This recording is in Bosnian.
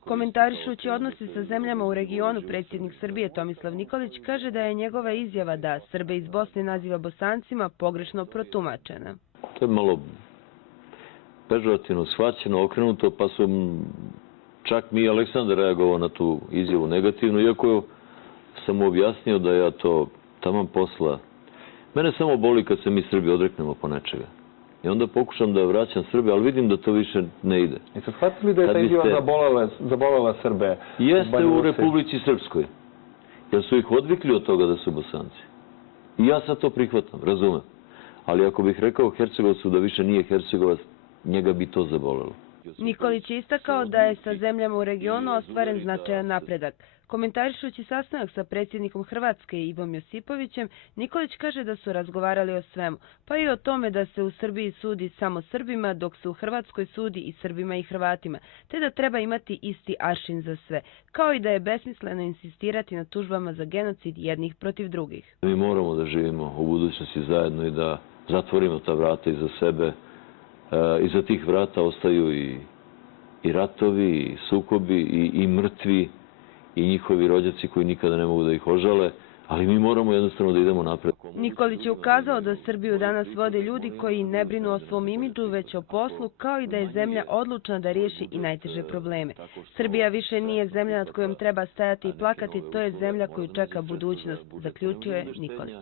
Komentarišući odnose sa zemljama u regionu, predsjednik Srbije Tomislav Nikolić kaže da je njegova izjava da Srbe iz Bosne naziva Bosancima pogrešno protumačena. To je malo pežorativno shvaćeno, okrenuto, pa sam čak mi Aleksandar reagovao na tu izjavu negativno, iako sam mu objasnio da ja to taman posla. Mene samo boli kad se mi Srbi odreknemo po nečega. I onda pokušam da vraćam Srbe, ali vidim da to više ne ide. I su shvatili da je ta izjava zabolela Srbe? Jeste u Republici Srpskoj. Jer su ih odvikli od toga da su Bosanci. I ja sad to prihvatam, razumem. Ali ako bih rekao Hercegovcu da više nije Hercegovac, njega bi to zabolelo. Nikolić je istakao da je sa zemljama u regionu ostvaren značajan napredak. Komentarišući sastanak sa predsjednikom Hrvatske Ivom Josipovićem, Nikolić kaže da su razgovarali o svemu, pa i o tome da se u Srbiji sudi samo Srbima, dok se u Hrvatskoj sudi i Srbima i Hrvatima, te da treba imati isti aršin za sve, kao i da je besmisleno insistirati na tužbama za genocid jednih protiv drugih. Mi moramo da živimo u budućnosti zajedno i da zatvorimo ta vrata iza sebe. Iza tih vrata ostaju i ratovi, i sukobi, i mrtvi, i njihovi rođaci koji nikada ne mogu da ih ožale, ali mi moramo jednostavno da idemo napred. Nikolić je ukazao da Srbiju danas vode ljudi koji ne brinu o svom imidžu, već o poslu, kao i da je zemlja odlučna da riješi i najteže probleme. Srbija više nije zemlja nad kojom treba stajati i plakati, to je zemlja koju čeka budućnost, zaključio je Nikolić.